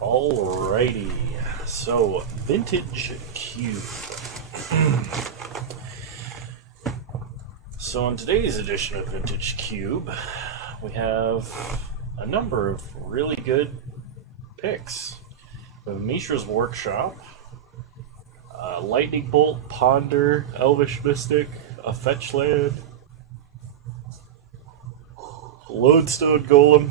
Alrighty, so Vintage Cube. So in today's edition of Vintage Cube, we have a number of really good picks. We have Mishra's Workshop, Lightning Bolt, Ponder, Elvish Mystic, a Fetch Land, Lodestone Golem.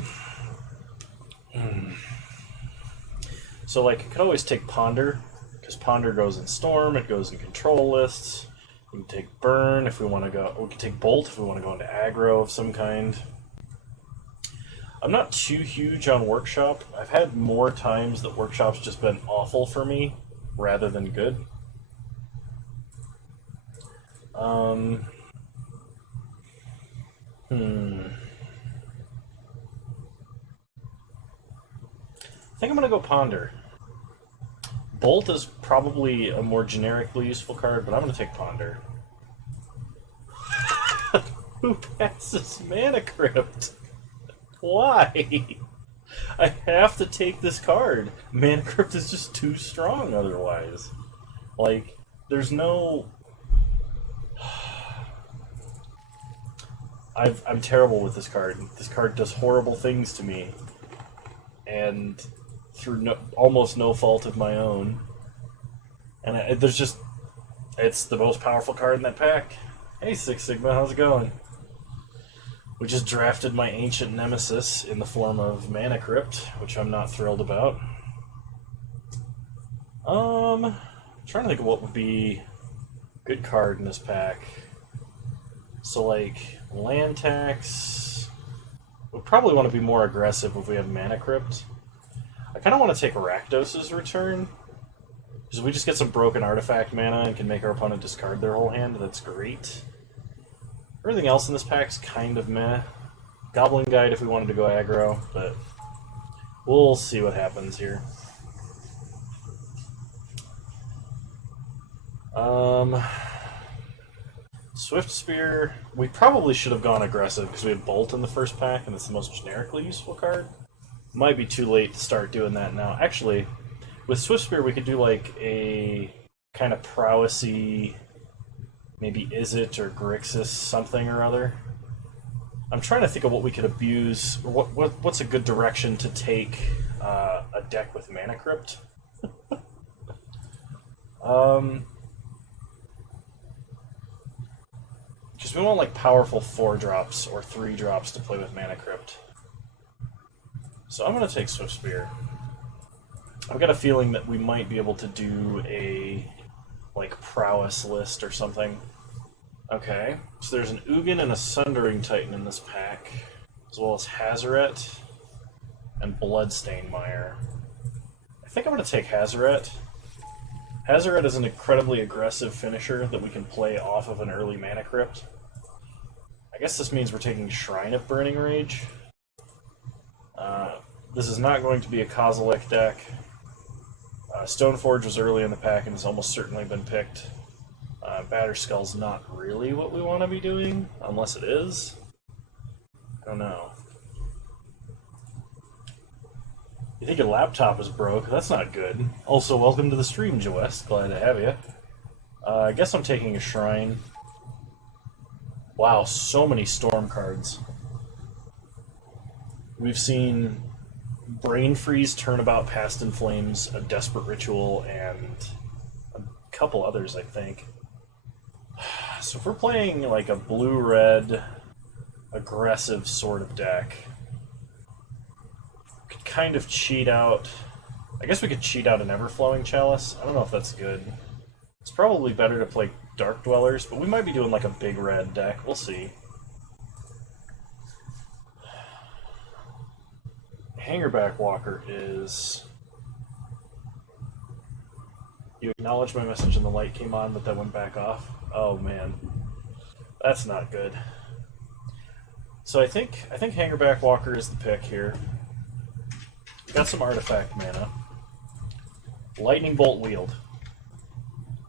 So, like, you can always take Ponder, because Ponder goes in Storm, it goes in control lists. We can take Burn if we want to go. We can take Bolt if we want to go into aggro of some kind. I'm not too huge on Workshop. I've had more times that Workshop's just been awful for me, rather than good. I think I'm going to go Ponder. Bolt is probably a more generically useful card, but I'm going to take Ponder. Who passes Mana Crypt? Why? I have to take this card. Mana Crypt is just too strong otherwise. Like, there's no... I'm terrible with this card. This card does horrible things to me. And through almost no fault of my own. And there's just... It's the most powerful card in that pack. Hey, Six Sigma, how's it going? We just drafted my ancient nemesis in the form of Mana Crypt, which I'm not thrilled about. I'm trying to think of what would be a good card in this pack. So, like, land tax... We'd probably want to be more aggressive if we have Mana Crypt. I kind of want to take Rakdos' return, because we just get some broken artifact mana and can make our opponent discard their whole hand. That's great. Everything else in this pack's kind of meh. Goblin Guide if we wanted to go aggro, but we'll see what happens here. Swift Spear, we probably should have gone aggressive because we had Bolt in the first pack and it's the most generically useful card. Might be too late to start doing that now. Actually, with Swift Spear we could do like a kind of prowessy, maybe Izzet or Grixis something or other. I'm trying to think of what we could abuse, or what's a good direction to take a deck with Mana Crypt. Because we want like powerful 4-drops or 3-drops to play with Mana Crypt. So I'm going to take Swift Spear. I've got a feeling that we might be able to do a like prowess list or something. Okay, so there's an Ugin and a Sundering Titan in this pack, as well as Hazoret and Bloodstainmire. I think I'm going to take Hazoret. Hazoret is an incredibly aggressive finisher that we can play off of an early Mana Crypt. I guess this means we're taking Shrine of Burning Rage. This is not going to be a Kozilek deck. Stoneforge was early in the pack and has almost certainly been picked. Batterskull's not really what we want to be doing, unless it is. I don't know. You think your laptop is broke? That's not good. Also, welcome to the stream, Joest. Glad to have you. I guess I'm taking a Shrine. Wow, so many Storm cards. We've seen Brain Freeze, Turnabout, Past in Flames, a Desperate Ritual, and a couple others, I think. So if we're playing like a blue-red aggressive sort of deck, we could kind of cheat out... I guess we could cheat out an Everflowing Chalice. I don't know if that's good. It's probably better to play Dark Dwellers, but we might be doing like a big red deck. We'll see. Hangerback Walker is... You acknowledged my message and the light came on, but that went back off. Oh man, that's not good. So I think Hangerback Walker is the pick here. We got some artifact mana. Lightning Bolt Wield.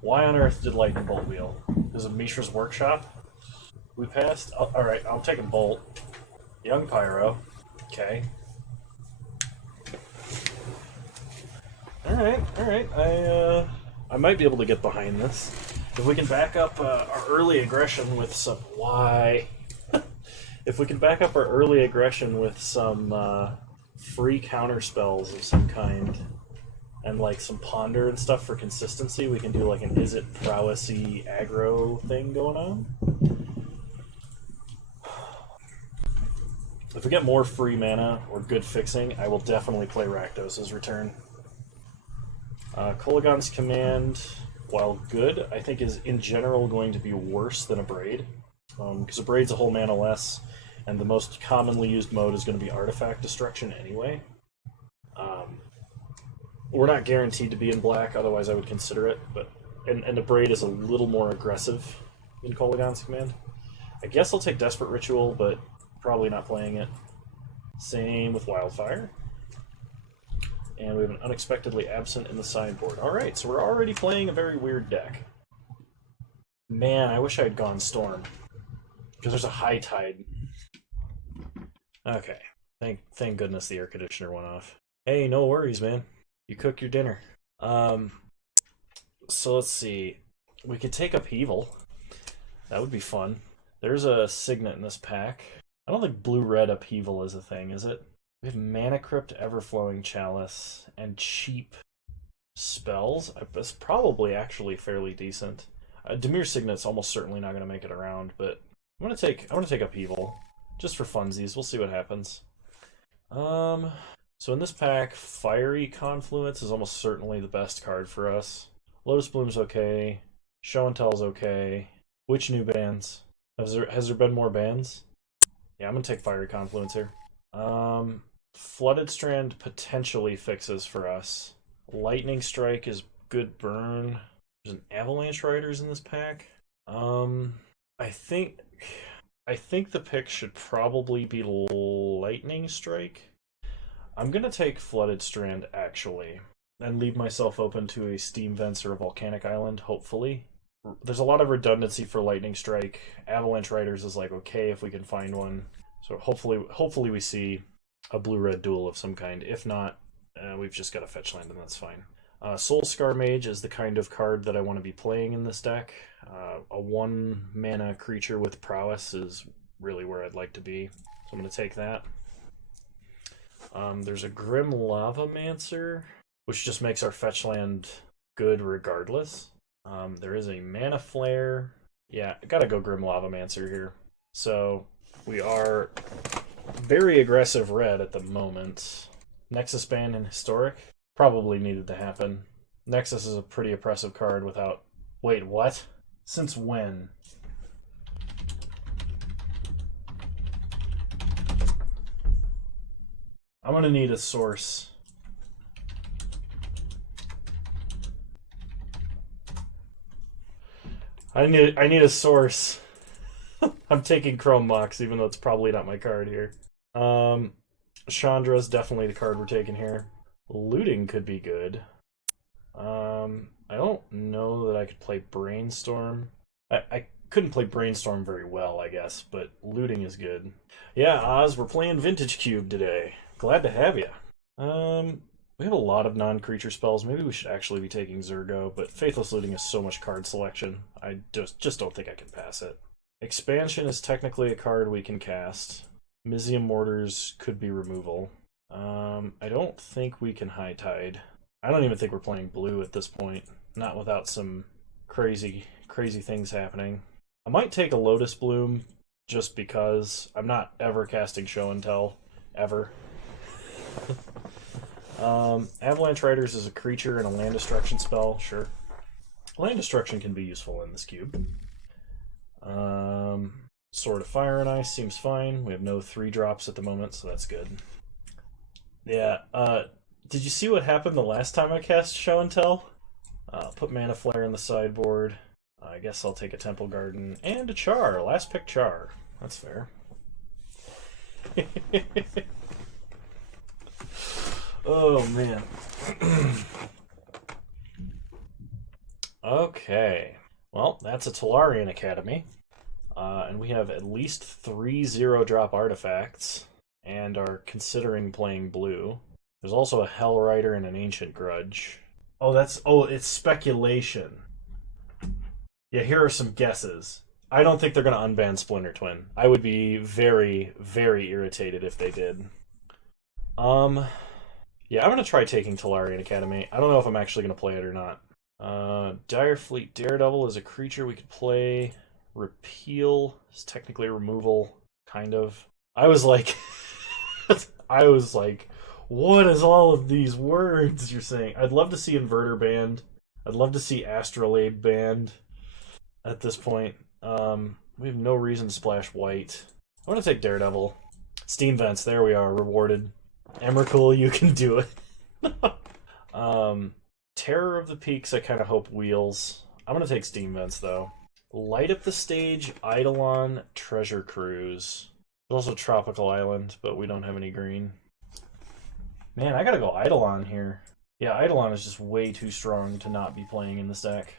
Why on earth did Lightning Bolt wield? Because of Mishra's Workshop? We passed? Oh, alright, I'm taking Bolt. Young Pyro. Okay. Alright, alright. I might be able to get behind this. If we can back up our early aggression with some... Why? If we can back up our early aggression with some free counter spells of some kind, and like some ponder and stuff for consistency, we can do like an is it prowessy aggro thing going on. If we get more free mana or good fixing, I will definitely play Rakdos' Return. Kolaghan's Command, while good, I think is in general going to be worse than Abrade. Because Abrade's a whole mana less, and the most commonly used mode is going to be Artifact Destruction anyway. We're not guaranteed to be in black, otherwise I would consider it, but and Abrade is a little more aggressive in Kolaghan's Command. I guess I'll take Desperate Ritual, but probably not playing it. Same with Wildfire. And we have an Unexpectedly Absent in the sideboard. Alright, so we're already playing a very weird deck. Man, I wish I had gone Storm. Because there's a High Tide. Okay. Thank goodness the air conditioner went off. Hey, no worries, man. You cook your dinner. So let's see. We could take Upheaval. That would be fun. There's a Signet in this pack. I don't think blue-red Upheaval is a thing, is it? We have Mana Crypt, Everflowing Chalice, and cheap spells. It's probably actually fairly decent. Dimir Signet's almost certainly not going to make it around, but I'm going to take Upheaval just for funsies. We'll see what happens. So in this pack, Fiery Confluence is almost certainly the best card for us. Lotus Bloom's okay. Show and Tell's okay. Which new bans? Has there been more bans? Yeah, I'm gonna take Fiery Confluence here. Flooded Strand potentially fixes for us. Lightning Strike is good burn. There's an Avalanche Riders in this pack. I think the pick should probably be Lightning Strike. I'm gonna take Flooded Strand actually, and leave myself open to a Steam Vents or a Volcanic Island, hopefully. There's a lot of redundancy for Lightning Strike. Avalanche Riders is like okay if we can find one. So hopefully we see a blue-red duel of some kind. If not, we've just got a fetch land and that's fine. Soul Scar Mage is the kind of card that I want to be playing in this deck. A 1-mana creature with prowess is really where I'd like to be. So I'm going to take that. There's a Grim Lavamancer, which just makes our fetch land good regardless. There is a Mana Flare. Yeah, I gotta go Grim Lavamancer here. So we are very aggressive red at the moment. Nexus ban in Historic probably needed to happen. Nexus is a pretty oppressive card without... Wait, what? Since when? I'm gonna need a source. I need a source. I'm taking Chrome Mox, even though it's probably not my card here. Chandra's definitely the card we're taking here. Looting could be good. I don't know that I could play Brainstorm. I couldn't play Brainstorm very well, I guess, but looting is good. Yeah, Oz, we're playing Vintage Cube today. Glad to have you. We have a lot of non-creature spells. Maybe we should actually be taking Zergo, but Faithless Looting is so much card selection. I just don't think I can pass it. Expansion is technically a card we can cast. Mizium Mortars could be removal. I don't think we can High Tide. I don't even think we're playing blue at this point. Not without some crazy things happening. I might take a Lotus Bloom just because I'm not ever casting Show and Tell. Ever. Avalanche Riders is a creature and a land destruction spell, sure. Land destruction can be useful in this cube. Sword of Fire and Ice seems fine. We have no 3-drops at the moment, so that's good. Yeah, did you see what happened the last time I cast Show and Tell? Put Mana Flare in the sideboard. I guess I'll take a Temple Garden and a Char. Last pick Char. That's fair. Oh, man. Okay. Well, that's a Tolarian Academy. And we have at least 3 0-drop artifacts, and are considering playing blue. There's also a Hell Rider and an Ancient Grudge. Oh, it's speculation. Yeah, here are some guesses. I don't think they're going to unban Splinter Twin. I would be very, very irritated if they did. Um, yeah, I'm going to try taking Tolarian Academy. I don't know if I'm actually going to play it or not. Dire Fleet Daredevil is a creature we could play. Repeal is technically removal, kind of. I was like, I was like, what is all of these words you're saying? I'd love to see Inverter banned. I'd love to see Astrolabe banned at this point. We have no reason to splash white. I want to take Daredevil. Steam Vents, there we are, rewarded. Emrakul, you can do it. Terror of the Peaks, I kind of hope wheels. I'm going to take Steam Vents, though. Light Up the Stage, Eidolon, Treasure Cruise. There's also Tropical Island, but we don't have any green. Man, I gotta go Eidolon here. Yeah, Eidolon is just way too strong to not be playing in this deck.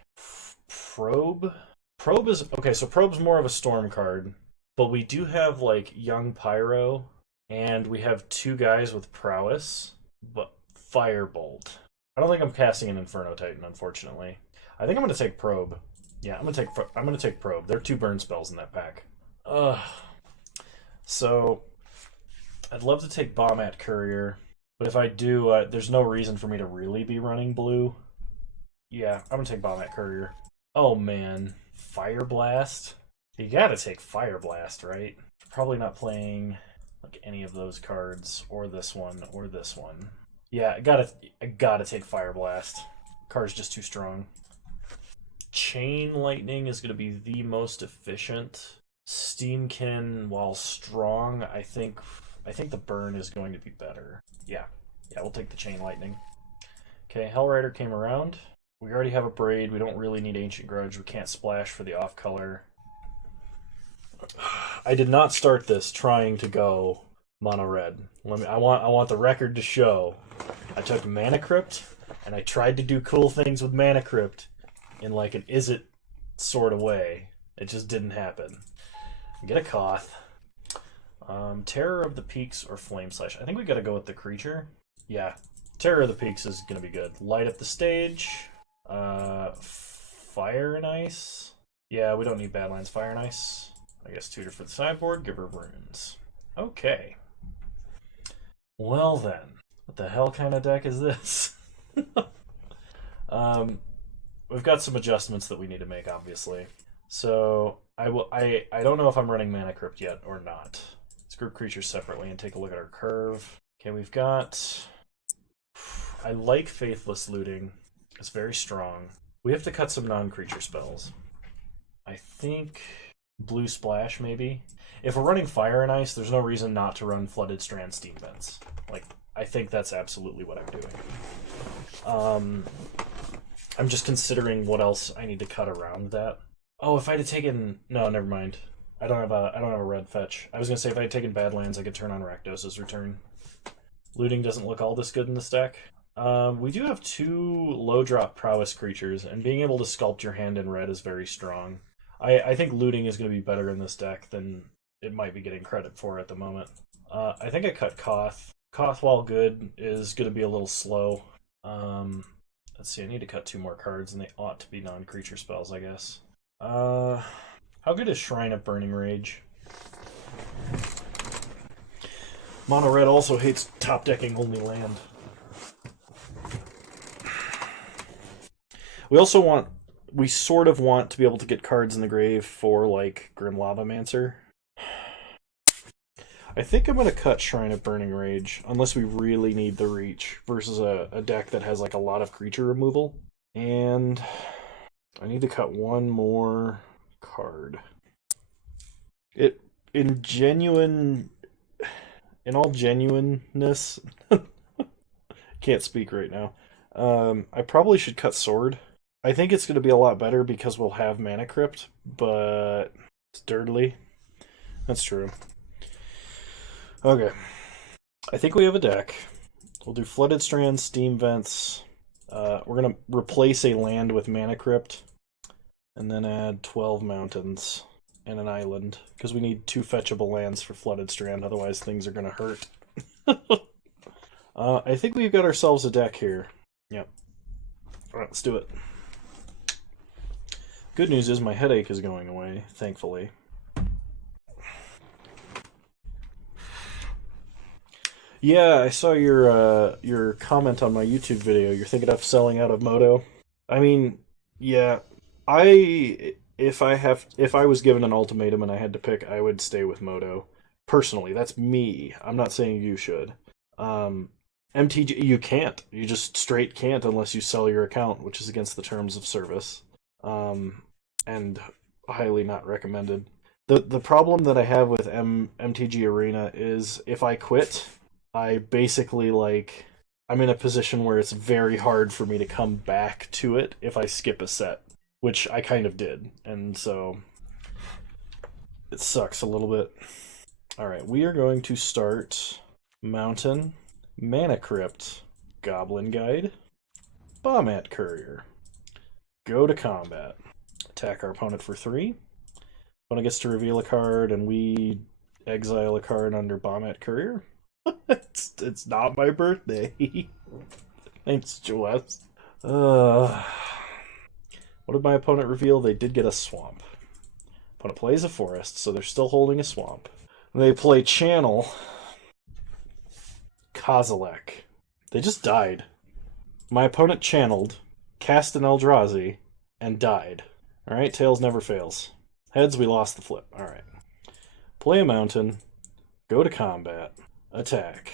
Probe? Probe is... Okay, so Probe's more of a storm card, but we do have, like, Young Pyro, and we have two guys with Prowess, but Firebolt. I don't think I'm casting an Inferno Titan, unfortunately. I think I'm gonna take Probe. Yeah, I'm gonna take Probe. There are two burn spells in that pack. So, I'd love to take Bombat Courier, but if I do, there's no reason for me to really be running blue. Yeah, I'm gonna take Bombat Courier. Oh man, Fire Blast? You gotta take Fire Blast, right? Probably not playing like any of those cards, or this one, or this one. Yeah, I gotta take Fire Blast. Card's just too strong. Chain Lightning is gonna be the most efficient. Steamkin, while strong, I think the burn is going to be better. Yeah, we'll take the Chain Lightning. Okay, Hellrider came around. We already have a Braid. We don't really need Ancient Grudge. We can't splash for the off color. I did not start this trying to go mono red. I want the record to show. I took Mana Crypt and I tried to do cool things with Mana Crypt in like an is it sort of way. It just didn't happen. Get a Koth. Terror of the Peaks or Flame Slash. I think we gotta go with the creature. Yeah, Terror of the Peaks is gonna be good. Light Up the Stage. Fire and Ice. Yeah, we don't need Badlands. Fire and Ice. I guess tutor for the sideboard. Give her runes. Okay. Well then, what the hell kind of deck is this? We've got some adjustments that we need to make, obviously. So I don't know if I'm running Mana Crypt yet or not. Let's group creatures separately and take a look at our curve. Okay, we've got... I like Faithless Looting. It's very strong. We have to cut some non-creature spells. I think Blue Splash, maybe. If we're running Fire and Ice, there's no reason not to run Flooded Strand Steam Vents. Like, I think that's absolutely what I'm doing. I'm just considering what else I need to cut around that. Oh, if I'd have taken... No, never mind. I don't have a red fetch. I was going to say if I had taken Badlands, I could turn on Rakdos' Return. Looting doesn't look all this good in this deck. We do have two low-drop Prowess creatures, and being able to sculpt your hand in red is very strong. I think Looting is going to be better in this deck than it might be getting credit for at the moment. I think I cut Koth. Koth, while good, is going to be a little slow. Let's see, I need to cut two more cards, and they ought to be non-creature spells, I guess. How good is Shrine of Burning Rage? Mono Red also hates top-decking only land. We sort of want to be able to get cards in the grave for, like, Grim Lavamancer. I think I'm going to cut Shrine of Burning Rage, unless we really need the reach, versus a deck that has, like, a lot of creature removal. And I need to cut one more card. In all genuineness, can't speak right now. I probably should cut Sword. I think it's going to be a lot better because we'll have Mana Crypt, but it's dirtily. That's true. Okay. I think we have a deck. We'll do Flooded Strands, Steam Vents. We're going to replace a land with Mana Crypt, and then add 12 mountains and an island, because we need 2 fetchable lands for Flooded Strand, otherwise things are going to hurt. I think we've got ourselves a deck here. Yep. Alright, let's do it. Good news is my headache is going away, thankfully. Yeah, I saw your comment on my YouTube video. You're thinking of selling out of Moto. I mean, yeah, if I was given an ultimatum and I had to pick, I would stay with Moto. Personally, that's me. I'm not saying you should. Um, MTG, you can't. You just straight can't unless you sell your account, which is against the terms of service. And highly not recommended. The problem that I have with MTG Arena is if I quit, I basically like I'm in a position where it's very hard for me to come back to it if I skip a set, which I kind of did, and so it sucks a little bit. All right, we are going to start Mountain, Mana Crypt, Goblin Guide, Bombat Courier. Go to combat. Attack our opponent for 3. Opponent gets to reveal a card, and we exile a card under Bombat Courier. It's not my birthday. Thanks, Joess. What did my opponent reveal? They did get a swamp. Opponent plays a forest, so they're still holding a swamp. They play Channel. Kozilek. They just died. My opponent channeled, cast an Eldrazi, and died. Alright, tails never fails. Heads, we lost the flip. Alright. Play a mountain. Go to combat. Attack.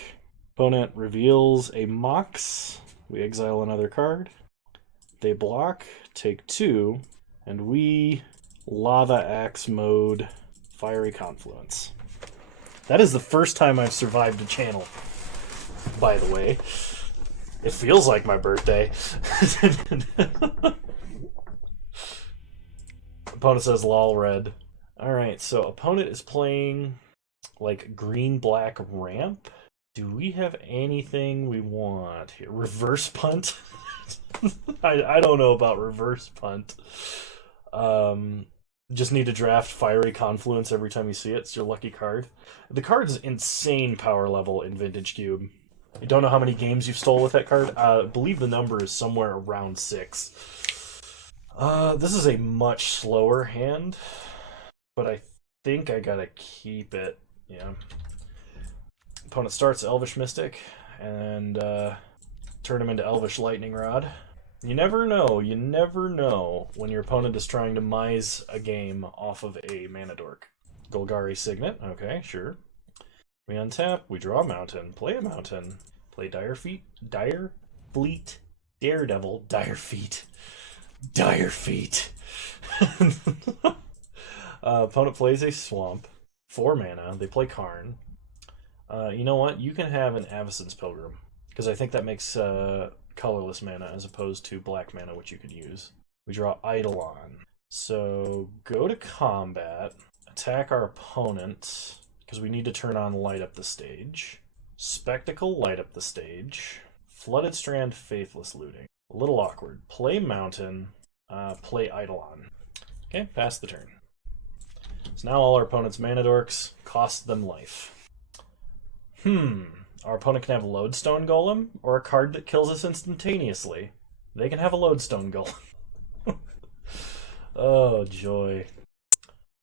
Opponent reveals a Mox. We exile another card. They block, take 2, and we Lava Axe mode Fiery Confluence. That is the first time I've survived a channel, by the way. It feels like my birthday. Opponent says lol red. Alright, so opponent is playing like green-black ramp. Do we have anything we want here? Reverse punt? I don't know about reverse punt. Just need to draft Fiery Confluence every time you see it. It's your lucky card. The card's insane power level in Vintage Cube. You don't know how many games you've stole with that card? I believe the number is somewhere around 6. This is a much slower hand, but I think I gotta keep it. Yeah. Opponent starts Elvish Mystic, and turn him into Elvish Lightning Rod. You never know when your opponent is trying to mise a game off of a Mana Dork. Golgari Signet, okay, sure. We untap, we draw a mountain, play a mountain, play Dire Fleet, Daredevil, Dire Feet. Opponent plays a swamp, 4 mana, they play Karn. You know what, you can have an Avacyn's Pilgrim, because I think that makes colorless mana as opposed to black mana, which you could use. We draw Eidolon. So go to combat, attack our opponent, because we need to turn on Light Up the Stage. Spectacle, Light Up the Stage. Flooded Strand, Faithless Looting. A little awkward. Play Mountain, play Eidolon. Okay, pass the turn. So now all our opponent's mana dorks cost them life. Our opponent can have a Lodestone Golem, or a card that kills us instantaneously. They can have a Lodestone Golem. Oh, joy.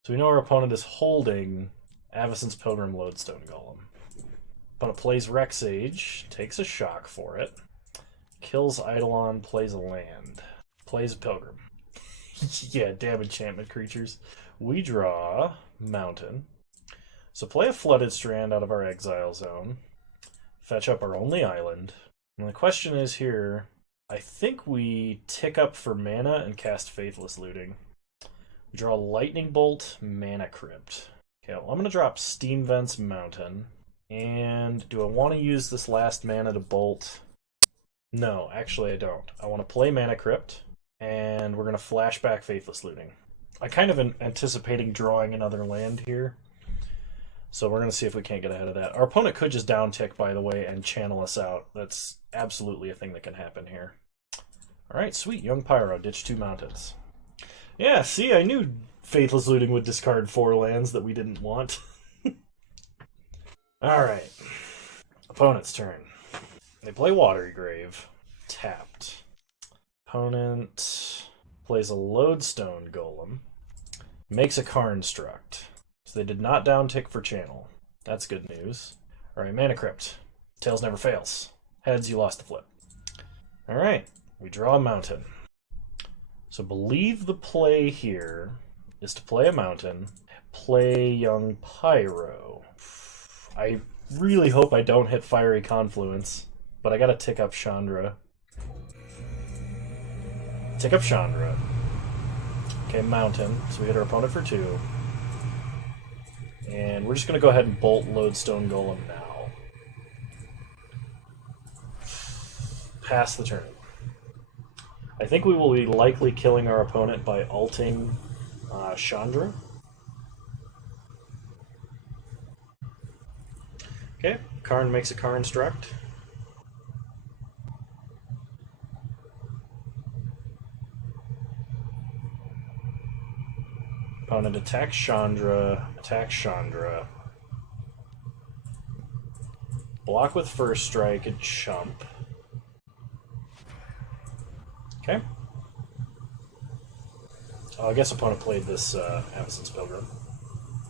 So we know our opponent is holding Avacyn's Pilgrim Lodestone Golem. Opponent plays Rexage, takes a shock for it, kills Eidolon, plays a land, plays a Pilgrim. Yeah, damn enchantment creatures. We draw Mountain. So play a Flooded Strand out of our exile zone. Fetch up our only island. And the question is here, I think we tick up for mana and cast Faithless Looting. We draw Lightning Bolt, Mana Crypt. Okay, well, I'm going to drop Steam Vents Mountain. And do I want to use this last mana to bolt? No, actually I don't. I want to play Mana Crypt, and we're going to flashback Faithless Looting. I kind of am anticipating drawing another land here. So we're going to see if we can't get ahead of that. Our opponent could just downtick, by the way, and channel us out. That's absolutely a thing that can happen here. Alright, sweet. Young Pyro, ditch 2 mountains. Yeah, see, I knew Faithless Looting would discard 4 lands that we didn't want. Alright. Opponent's turn. They play Watery Grave. Tapped. Opponent plays a Lodestone Golem, makes a Construct. So they did not downtick for channel. That's good news. Alright, Mana Crypt. Tails never fails. Heads, you lost the flip. Alright, we draw a mountain. So believe the play here is to play a mountain, play Young Pyro. I really hope I don't hit Fiery Confluence, but I gotta tick up Chandra. Tick up Chandra. Okay, mountain. So we hit our opponent for 2. And we're just gonna go ahead and bolt Lodestone Golem now. Pass the turn. I think we will be likely killing our opponent by ulting Chandra. Okay, Karn makes a Construct. Opponent attacks Chandra, Block with First Strike and Chump. Okay. Oh, I guess opponent played this Amazon's Pilgrim.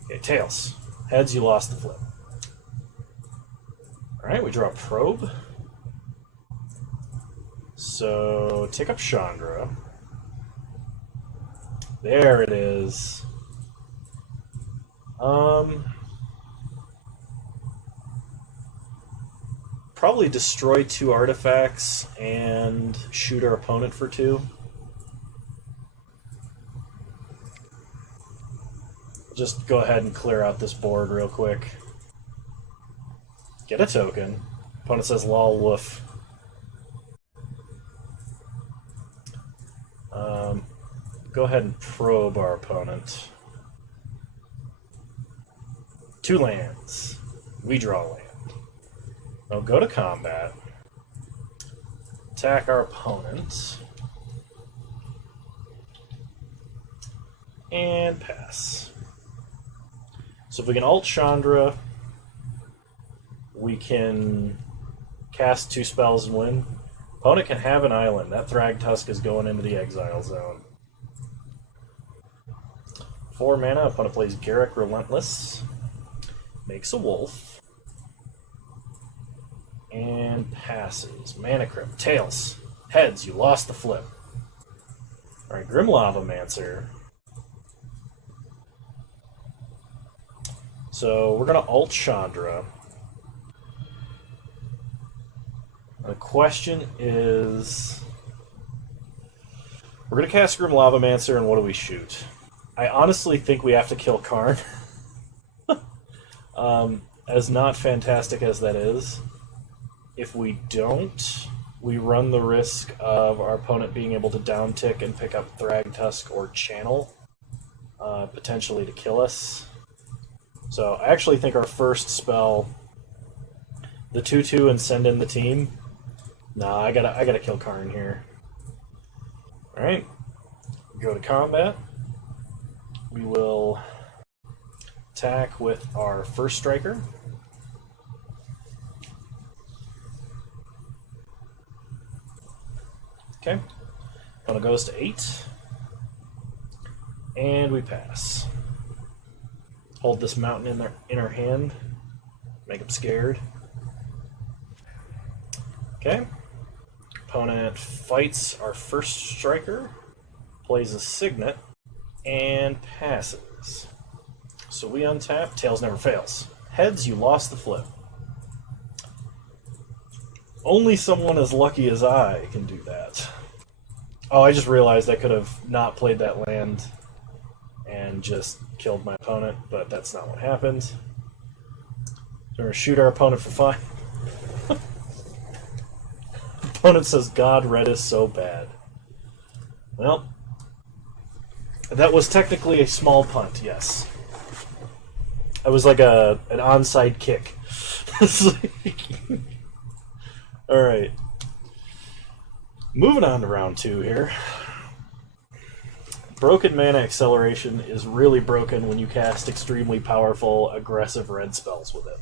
Okay, Tails. Heads, you lost the flip. Alright, we draw a Probe. So, take up Chandra. There it is. Probably destroy 2 artifacts and shoot our opponent for 2. Just go ahead and clear out this board real quick. Get a token. Opponent says lol woof. Go ahead and probe our opponent. 2 lands. We draw land. Now go to combat. Attack our opponent. And pass. So if we can ult Chandra, we can cast 2 spells and win. Opponent can have an island. That Thragtusk is going into the exile zone. 4 mana, opponent plays Garruk Relentless. Makes a wolf. And passes. Mana Crypt. Tails. Heads, you lost the flip. Alright, Grim Lavamancer. So we're going to ult Chandra. The question is... We're going to cast Grim Lavamancer, and what do we shoot? I honestly think we have to kill Karn. As not fantastic as that is, if we don't, we run the risk of our opponent being able to downtick and pick up Thragtusk or Channel, potentially to kill us. So I actually think our first spell, the 2/2 and send in the team. Nah, I gotta kill Karn here. All right, go to combat. We will attack with our first striker. Okay, opponent goes to 8, and we pass. Hold this mountain in our hand, make him scared. Okay, opponent fights our first striker, plays a Signet, and passes. So we untap, Tails never fails. Heads, you lost the flip. Only someone as lucky as I can do that. Oh, I just realized I could have not played that land and just killed my opponent, but that's not what happened. So we're going to shoot our opponent for 5. Opponent says, God, red is so bad. Well, that was technically a small punt, yes. It was like an onside kick. Alright. Moving on to round 2 here. Broken Mana Acceleration is really broken when you cast extremely powerful, aggressive red spells with it.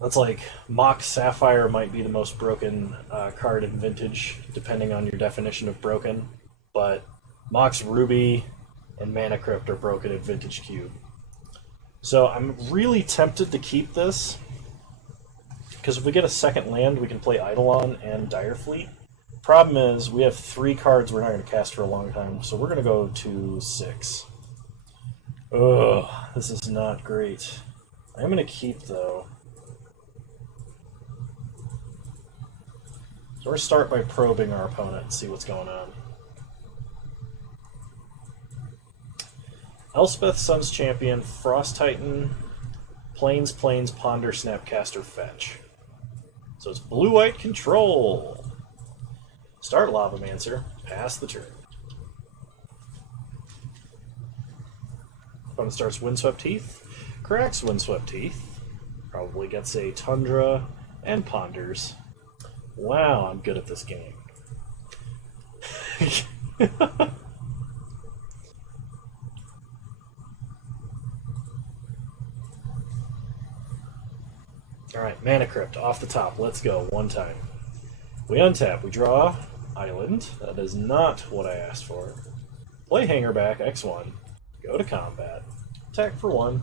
That's like Mox Sapphire might be the most broken card in Vintage, depending on your definition of broken. But Mox Ruby and Mana Crypt are broken in Vintage Cube. So I'm really tempted to keep this, because if we get a second land, we can play Eidolon and Direfleet. Problem is, we have 3 cards we're not going to cast for a long time, so we're going to go to 6. Ugh, this is not great. I'm going to keep, though. So we're going to start by probing our opponent and see what's going on. Elspeth, Sun's Champion, Frost Titan, Plains, Ponder, Snapcaster, Fetch. So it's blue-white control. Start Lavamancer, pass the turn. Opponent starts Windswept Heath, cracks Windswept Heath, probably gets a Tundra, and ponders. Wow, I'm good at this game. Alright, Mana Crypt, off the top, let's go, one time. We untap, we draw Island, that is not what I asked for. Play Hangerback, X1, go to combat, attack for 1,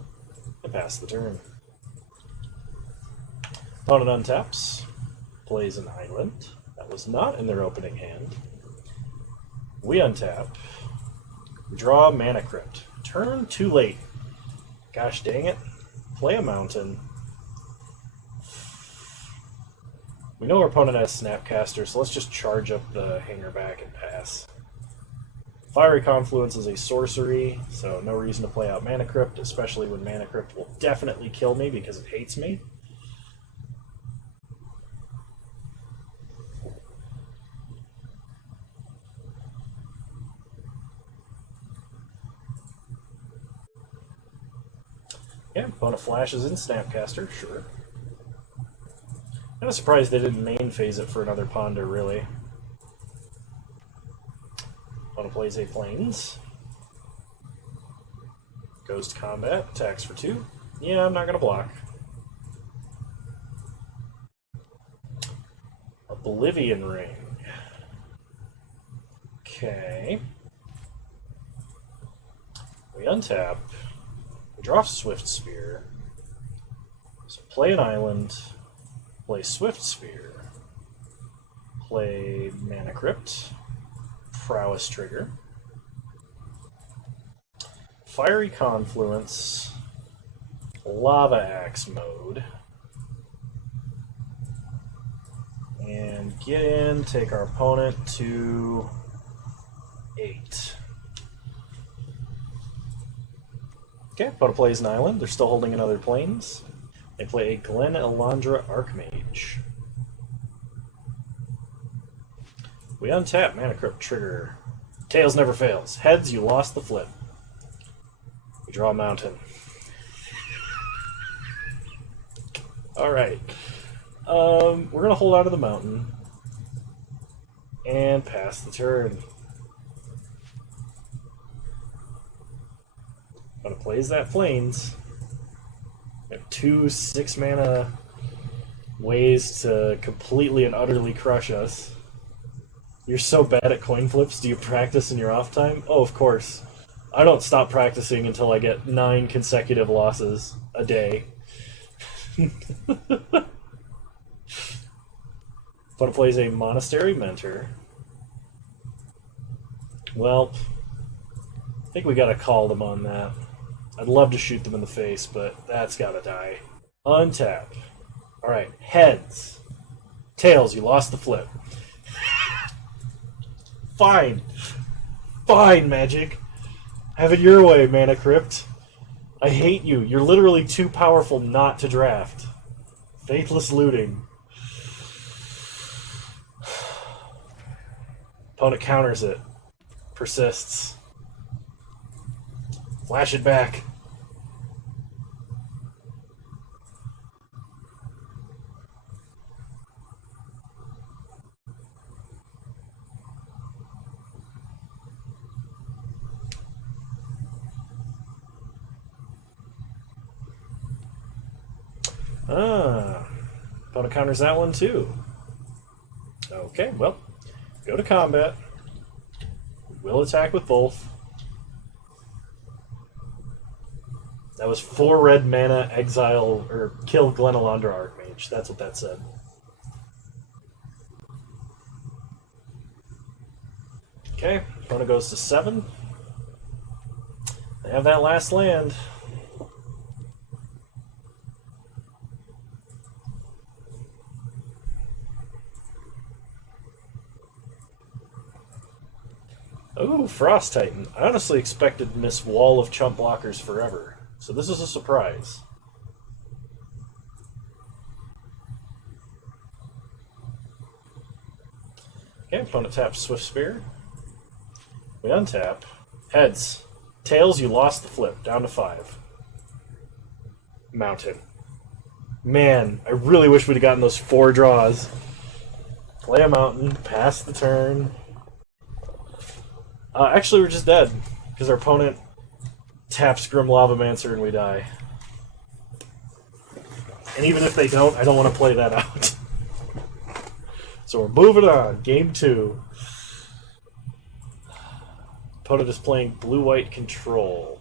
and pass the turn. Opponent untaps, plays an Island, that was not in their opening hand. We untap, we draw Mana Crypt, turn too late. Gosh dang it, play a Mountain. We know our opponent has Snapcaster, so let's just charge up the Hangerback and pass. Fiery Confluence is a sorcery, so no reason to play out Mana Crypt, especially when Mana Crypt will definitely kill me because it hates me. Yeah, opponent flashes in Snapcaster, sure. I'm surprised they didn't main phase it for another Ponder, really. Opponent plays a Plains. Goes to combat, attacks for 2. Yeah, I'm not going to block. Oblivion Ring. Okay. We untap. We draw Swift Spear. So play an Island. Play Swift Spear, play Mana Crypt, Prowess Trigger, Fiery Confluence, Lava Axe mode, and get in, take our opponent to 8. Okay, opponent plays an Island, they're still holding another Plains. They play a Glen Elandra Archmage. We untap, Mana Crypt trigger. Tails never fails. Heads, you lost the flip. We draw a Mountain. Alright. We're going to hold out of the Mountain. And pass the turn. Opponent plays that Plains. We have 2 6-mana ways to completely and utterly crush us. You're so bad at coin flips, do you practice in your off time? Oh, of course. I don't stop practicing until I get 9 consecutive losses a day. But it plays a Monastery Mentor. Well, I think we gotta call them on that. I'd love to shoot them in the face, but that's gotta die. Untap. Alright, heads. Tails, you lost the flip. Fine. Fine, Magic. Have it your way, Mana Crypt. I hate you. You're literally too powerful not to draft. Faithless looting. Opponent counters it. Persists. Flash it back. Ah. Opponent counters that one too. Okay, well, go to combat. We'll attack with both. That was 4 red mana, exile, or kill Glenalandra Archmage. That's what that said. Okay, opponent goes to 7. They have that last land. Ooh, Frost Titan. I honestly expected to miss Wall of Chump blockers forever, so this is a surprise. Okay, opponent taps Swift Spear. We untap. Heads. Tails, you lost the flip. Down to 5. Mountain. Man, I really wish we'd have gotten those 4 draws. Play a mountain, pass the turn. Actually, we're just dead, because our opponent taps Grim Lavamancer and we die. And even if they don't, I don't want to play that out. So we're moving on. Game 2. Opponent is playing blue-white control.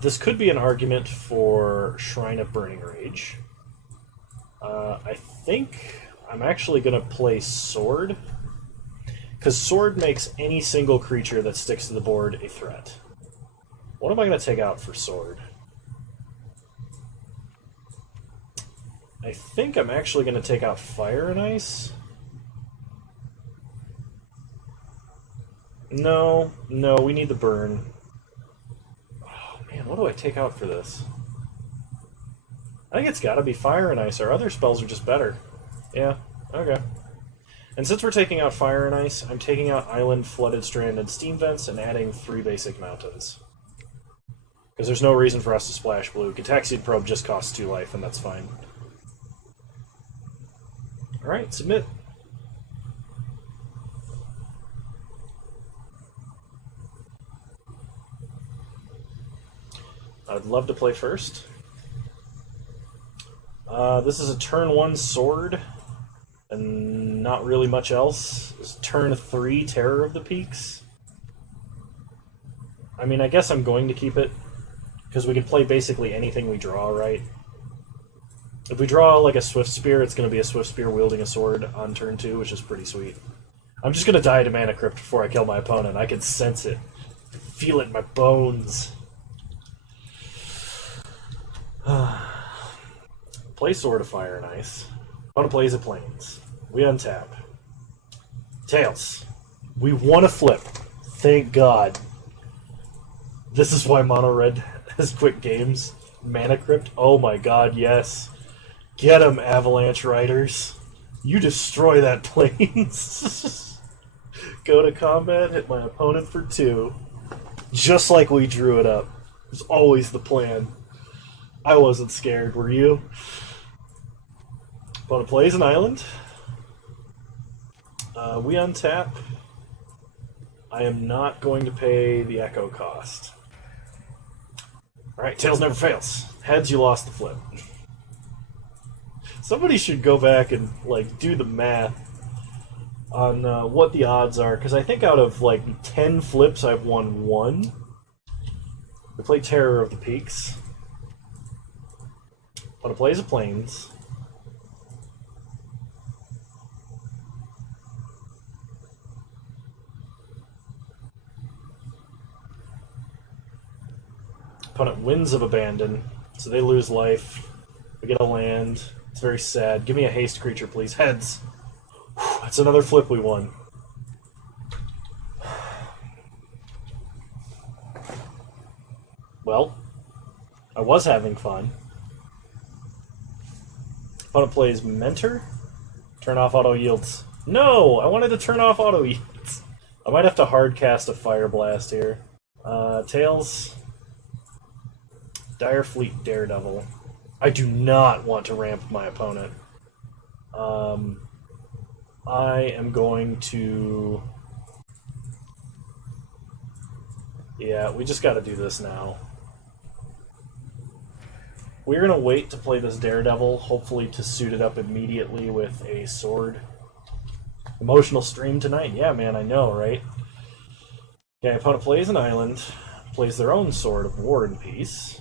This could be an argument for Shrine of Burning Rage. I think I'm actually going to play Sword, because Sword makes any single creature that sticks to the board a threat. What am I going to take out for Sword? I think I'm actually going to take out Fire and Ice. No, we need the burn. Oh man, what do I take out for this? I think it's got to be Fire and Ice. Our other spells are just better. Yeah, okay. And since we're taking out Fire and Ice, I'm taking out Island, Flooded Strand, and Steam Vents and adding 3 basic mountains. Because there's no reason for us to splash blue. Gataxian Probe just costs 2 life, and that's fine. Alright, submit. I'd love to play first. This is a turn 1 Sword, and not really much else. It's turn 3 Terror of the Peaks. I mean, I guess I'm going to keep it, because we can play basically anything we draw, right? If we draw like a Swift Spear, it's going to be a Swift Spear wielding a sword on turn 2, which is pretty sweet. I'm just going to die to Mana Crypt before I kill my opponent. I can sense it. I can feel it in my bones. Play Sword of Fire and Ice. Opponent plays a Plains. We untap. Tails. We won a flip. Thank God. This is why Mono Red has quick games. Mana Crypt. Oh my God, yes. Get him, Avalanche Riders. You destroy that Plains. Go to combat, hit my opponent for 2. Just like we drew it up. It was always the plan. I wasn't scared, were you? Opponent plays an island. We untap. I am not going to pay the Echo cost. Alright, Tails never fails. Heads, you lost the flip. Somebody should go back and like do the math on what the odds are, because I think out of like 10 flips I've won 1. We play Terror of the Peaks. Opponent plays a Plains. Opponent wins of Abandon, so they lose life. We get a land. It's very sad. Give me a haste creature, please. Heads. Whew, that's another flip we won. Well, I was having fun. Opponent plays Mentor. Turn off auto yields. No! I wanted to turn off auto yields. I might have to hard cast a Fire Blast here. Tails. Dire Fleet Daredevil. I do not want to ramp my opponent. I am going to... Yeah, we just gotta do this now. We're going to wait to play this Daredevil, hopefully to suit it up immediately with a sword. Emotional stream tonight? Yeah, man, I know, right? Okay, opponent plays an island, plays their own Sword of War and Peace.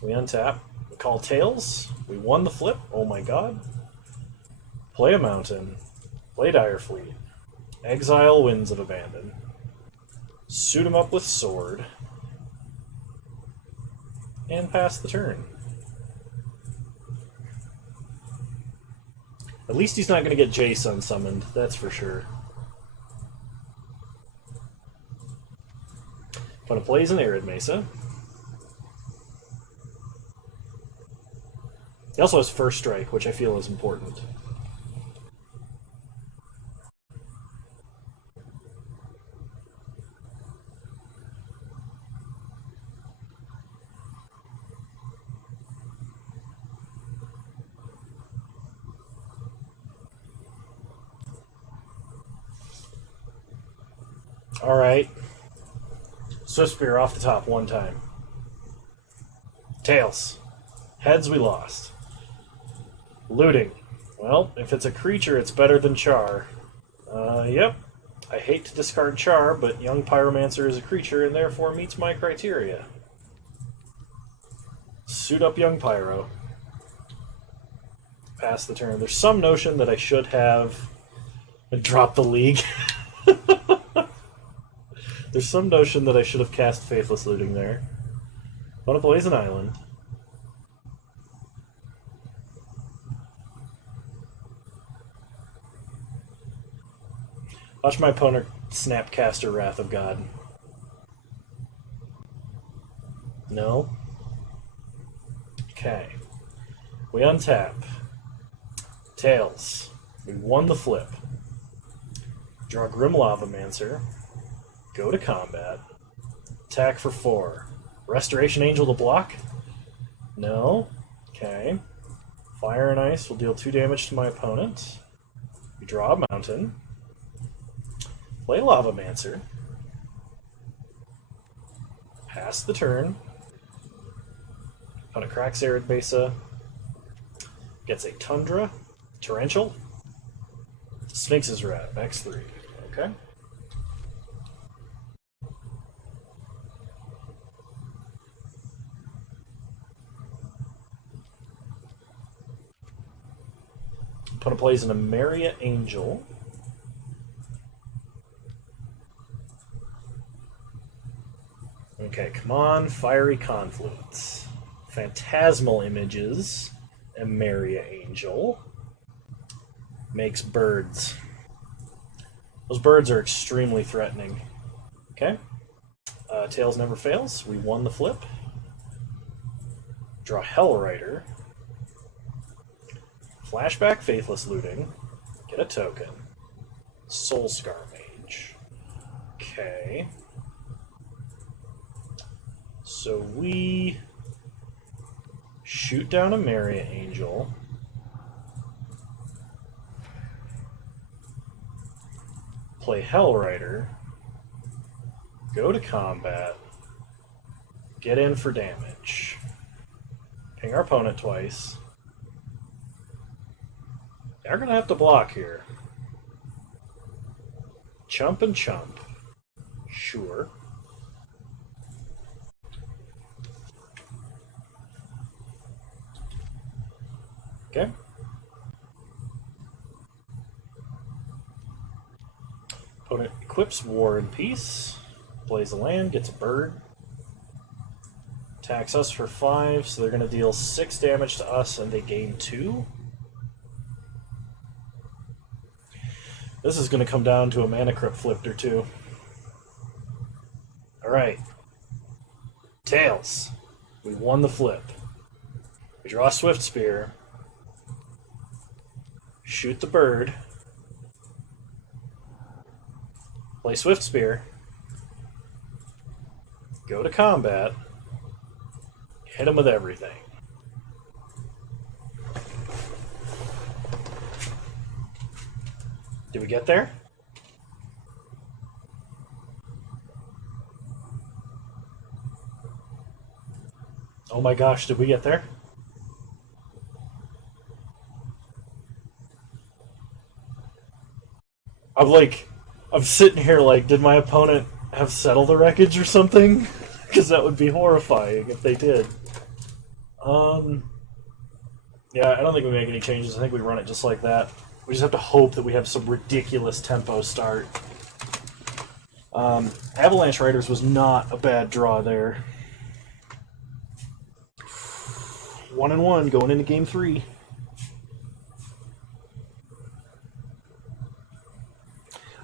We untap. We call Tails. We won the flip. Oh my god. Play a mountain. Play Dire Fleet. Exile Winds of Abandon. Suit him up with sword. And pass the turn. At least he's not going to get Jace unsummoned, that's for sure. Opponent plays an Arid Mesa. He also has First Strike, which I feel is important. Alright. Swift Spear off the top one time. Tails. Heads, we lost. Looting. Well, if it's a creature, it's better than Char. Yep. I hate to discard Char, but Young Pyromancer is a creature and therefore meets my criteria. Suit up Young Pyro. Pass the turn. There's some notion that I should have dropped the League. There's some notion that I should have cast Faithless Looting there. Opponent plays an island. Watch my opponent Snapcaster Wrath of God. No? Okay. We untap. Tails. We won the flip. Draw Grim Lavamancer. Go to combat. Attack for 4. Restoration Angel to block? No. Okay. Fire and Ice will deal 2 damage to my opponent. We draw a mountain. Play Lavamancer. Pass the turn. Opponent cracks Arid Mesa. Gets a Tundra. Torrential. Sphinx's Wrath. X3. Okay. Opponent plays an Emeria Angel. Okay, come on, Fiery Confluence. Phantasmal Images. Emeria Angel. Makes birds. Those birds are extremely threatening. Okay. Tails never fails. We won the flip. Draw Hellrider. Flashback Faithless Looting. Get a token. Soulscar Mage. Okay. So we shoot down a Emeria Angel. Play Hellrider. Go to combat. Get in for damage. Ping our opponent twice. They're going to have to block here. Chump and chump. Sure. Okay. Opponent equips War and Peace. Plays a land, gets a bird. Attacks us for 5, so they're going to deal 6 damage to us and they gain 2. This is going to come down to a Mana Crypt flipped or 2. Alright. Tails. We won the flip. We draw a Swift Spear. Shoot the bird. Play Swift Spear. Go to combat. Hit him with everything. Did we get there? Oh my gosh, did we get there? I'm sitting here like, did my opponent have settled the wreckage or something? Because that would be horrifying if they did. Yeah, I don't think we make any changes. I think we run it just like that. We just have to hope that we have some ridiculous tempo start. Avalanche Riders was not a bad draw there. 1-1 going into game 3.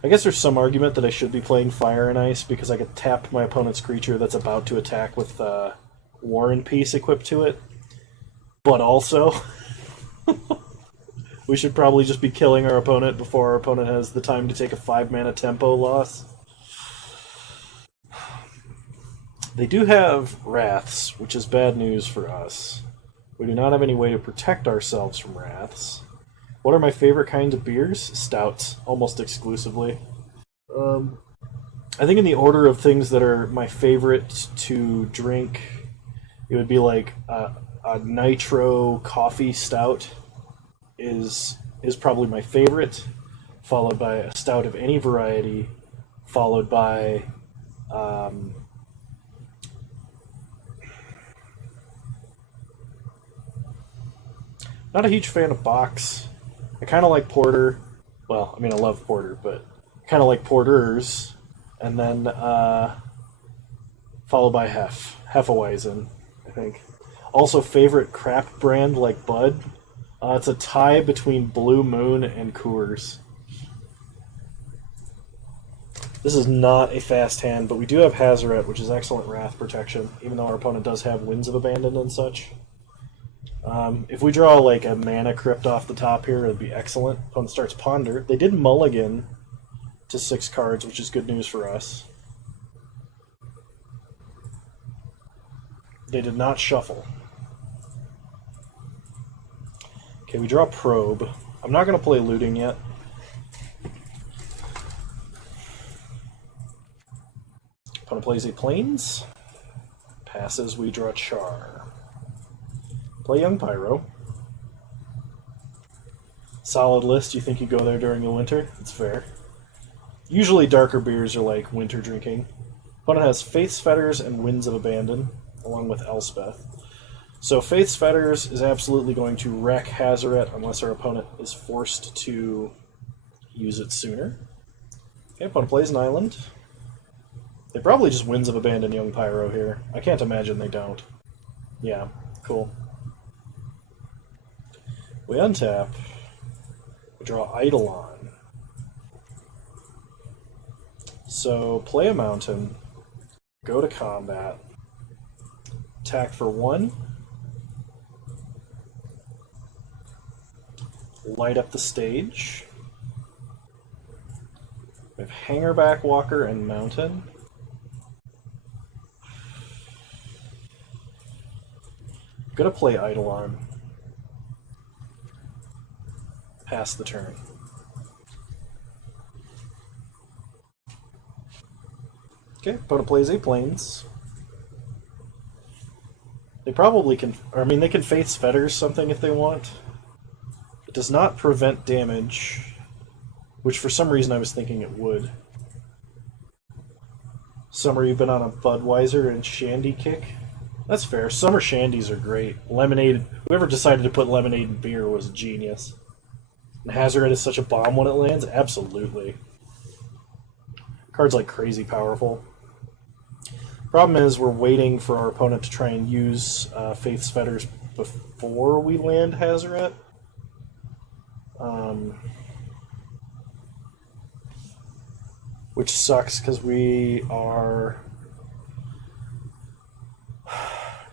I guess there's some argument that I should be playing Fire and Ice because I could tap my opponent's creature that's about to attack with War and Peace equipped to it. But also, we should probably just be killing our opponent before our opponent has the time to take a 5-mana tempo loss. They do have Wraths, which is bad news for us. We do not have any way to protect ourselves from Wraths. What are my favorite kinds of beers? Stouts, almost exclusively. I think in the order of things that are my favorite to drink, it would be like a nitro coffee stout is probably my favorite, followed by a stout of any variety, followed by not a huge fan of Box. I kind of like porter. Well, I mean, I love porter, but I kind of like porters. And then followed by Hefeweizen, I think. Also, favorite crap brand like Bud. It's a tie between Blue Moon and Coors. This is not a fast hand, but we do have Hazoret, which is excellent Wrath protection, even though our opponent does have Winds of Abandon and such. If we draw like a Mana Crypt off the top here, it'd be excellent. Opponent starts Ponder. They did mulligan to 6 cards, which is good news for us. They did not shuffle. Okay, we draw Probe. I'm not going to play Looting yet. Opponent plays a Plains. Passes, we draw Char. Play Young Pyro. Solid list. You think you go there during the winter? It's fair. Usually darker beers are like winter drinking. Opponent has Faith's Fetters and Winds of Abandon, along with Elspeth. So Faith's Fetters is absolutely going to wreck Hazoret unless our opponent is forced to use it sooner. Okay, opponent plays an island. They probably just Winds of Abandon Young Pyro here. I can't imagine they don't. Yeah, cool. We untap. We draw Eidolon. So play a mountain. Go to combat. Attack for 1. Light up the stage. We have Hangerback Walker and Mountain. I'm gonna play Eidolon. Pass the turn. Okay, opponent plays a Plains. They probably can, or I mean, they can Faith's Fetters something if they want. It does not prevent damage, which for some reason I was thinking it would. Summer, you've been on a Budweiser and Shandy kick? That's fair. Summer Shandies are great. Lemonade, whoever decided to put lemonade in beer was a genius. And Hazoret is such a bomb when it lands? Absolutely. Card's like crazy powerful. Problem is, we're waiting for our opponent to try and use Faith's Fetters before we land Hazoret. Which sucks because we are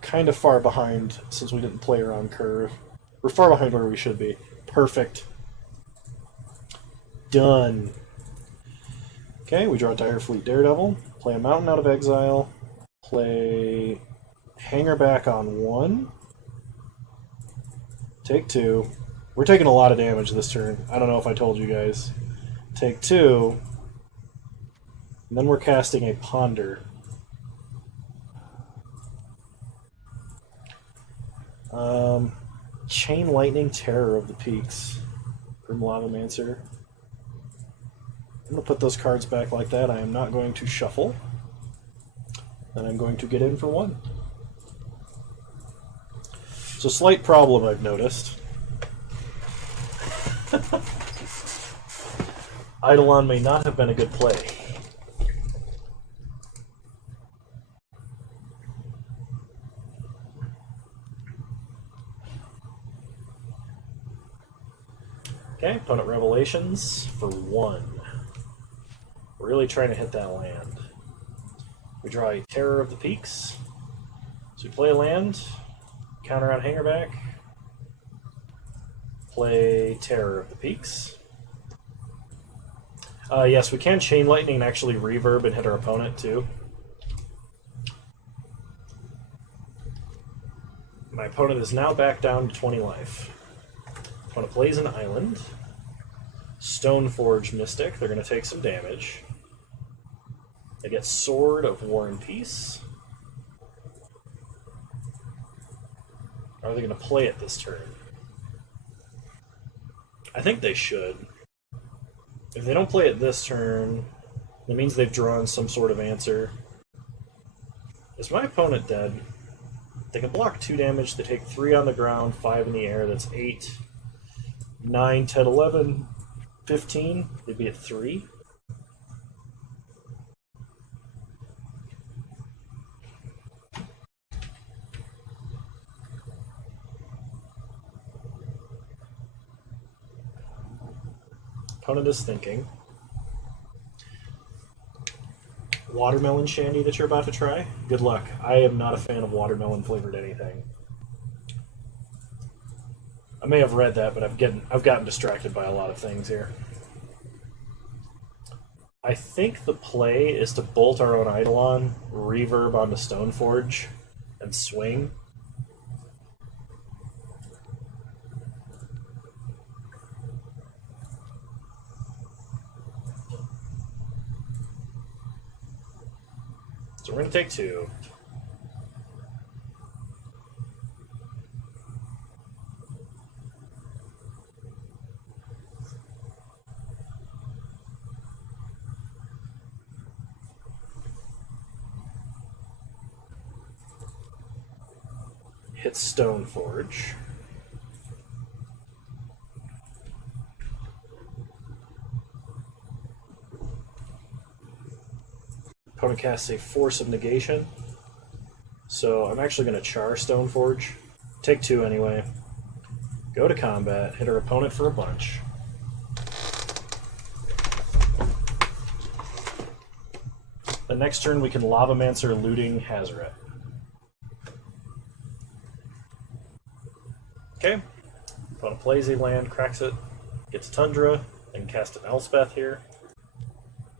kind of far behind since we didn't play around curve. We're far behind where we should be. Perfect. Done. Okay, we draw Direfleet Daredevil, play a Mountain out of exile, play Hangerback on 1, take 2. We're taking a lot of damage this turn. I don't know if I told you guys. Take 2, and then we're casting a Ponder. Chain Lightning, Terror of the Peaks. Grim Lavamancer. I'm going to put those cards back like that. I am not going to shuffle. And I'm going to get in for one. So, slight problem I've noticed. Eidolon may not have been a good play. Okay, opponent Revelations for 1. We're really trying to hit that land. We draw a Terror of the Peaks. So we play a land, counter on Hangerback, play Terror of the Peaks. Yes, we can Chain Lightning and actually reverb and hit our opponent too. My opponent is now back down to 20 life. Opponent plays an island. Stoneforge Mystic, they're going to take some damage. They get Sword of War and Peace. Are they going to play it this turn? I think they should. If they don't play it this turn, that means they've drawn some sort of answer. Is my opponent dead? They can block 2 damage, they take 3 on the ground, 5 in the air, that's 8, 9, 10, 11, 15. They'd be at 3. Opponent is thinking. Watermelon shandy that you're about to try? Good luck. I am not a fan of watermelon flavored anything. I may have read that, but I've gotten distracted by a lot of things here. I think the play is to bolt our own Eidolon, reverb onto Stoneforge, and swing. So we're going to take 2. Hit Stoneforge. Opponent casts a Force of Negation. So I'm actually going to char Stoneforge. Take 2 anyway. Go to combat, hit our opponent for a bunch. The next turn we can Lavamancer Looting Hazoret. Okay. Opponent plays a land, cracks it, gets Tundra, and cast an Elspeth here.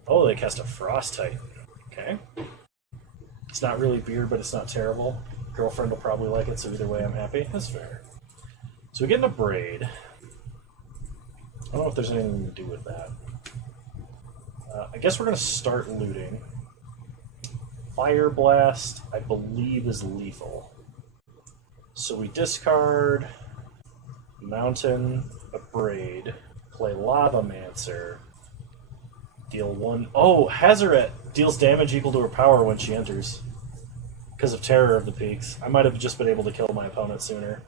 Oh, they cast a Frost Titan. Okay. It's not really beer, but it's not terrible. Girlfriend will probably like it, so either way I'm happy. That's fair. So we get in a Braid. I don't know if there's anything to do with that. I guess we're going to start looting. Fire Blast, I believe, is lethal. So we discard Mountain, a Braid, play Lavamancer, deal 1. Oh, Hazoret deals damage equal to her power when she enters. Because of Terror of the Peaks. I might have just been able to kill my opponent sooner.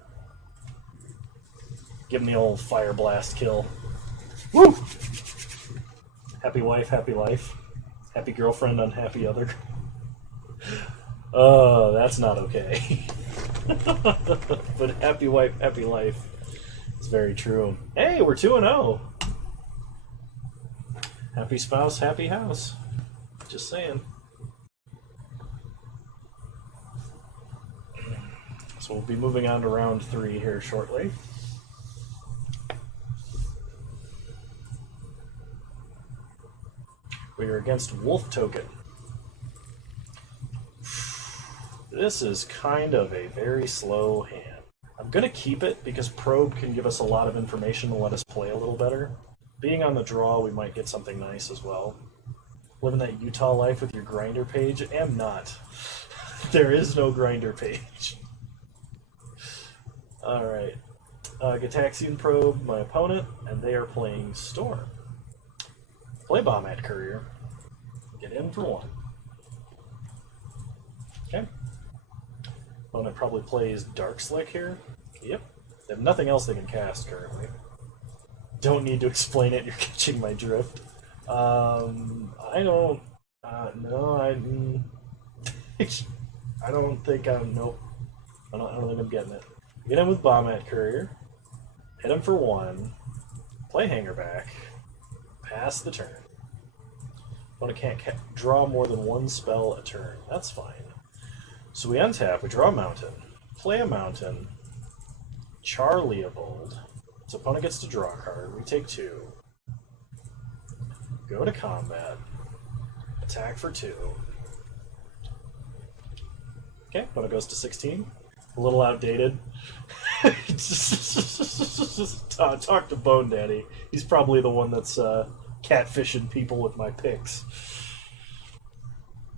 Give him the old Fire Blast kill. Woo! Happy wife, happy life. Happy girlfriend, unhappy other. Oh, that's not okay. But happy wife, happy life. It's very true. Hey, we're 2-0. Happy spouse, happy house. Just saying. So we'll be moving on to round 3 here shortly. We are against Wolf Token. This is kind of a very slow hand. I'm going to keep it because Probe can give us a lot of information to let us play a little better. Being on the draw, we might get something nice as well. Living that Utah life with your grinder page? Am not. There is no grinder page. Alright. Gataxian Probe, my opponent, and they are playing Storm. Play Bombat Courier. Get in for 1. Okay. Opponent probably plays Dark Slick here. Yep. They have nothing else they can cast currently. Don't need to explain it, you're catching my drift. I don't... no, I don't think I'm... Nope. I don't think I'm getting it. Get in with Bombat Courier. Hit him for 1. Play Hangerback. Pass the turn. Opponent can't draw more than 1 spell a turn. That's fine. So we untap, we draw a mountain. Play a mountain. Char Leovold. So opponent gets to draw a card. We take 2. Go to combat. Attack for 2. Okay, opponent goes to 16. A little outdated. Talk to Bone Daddy. He's probably the one that's catfishing people with my picks.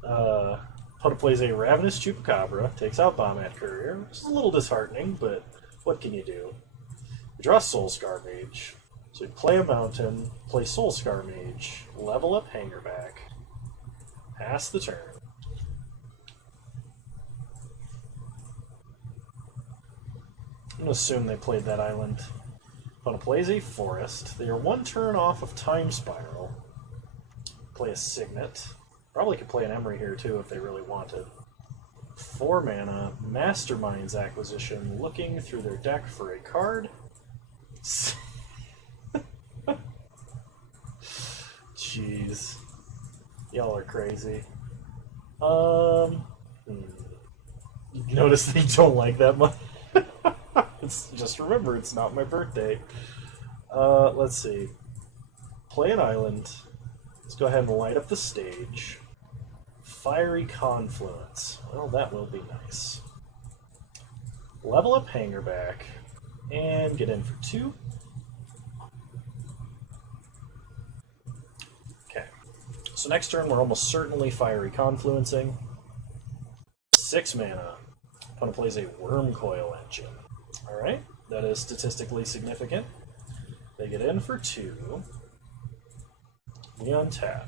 Opponent plays a Ravenous Chupacabra, takes out Bombat Courier, which is a little disheartening, but what can you do? We draw Soulscar Mage. So we play a mountain, play Soulscar Mage, level up Hangerback, pass the turn. I'm going to assume they played that island. Opponent plays a Forest. They are 1 turn off of Time Spiral. Play a Signet. Probably could play an Emery here too if they really wanted. 4 mana, Mastermind's Acquisition, looking through their deck for a card. Jeez. Y'all are crazy. Notice they don't like that much. Just remember, it's not my birthday. Let's see. Play an island. Let's go ahead and light up the stage. Fiery Confluence. Well, that will be nice. Level up Hangerback. And get in for 2. Okay. So next turn, we're almost certainly Fiery Confluencing. 6 mana. Opponent plays a Wormcoil Engine. Alright, that is statistically significant. They get in for 2. We untap.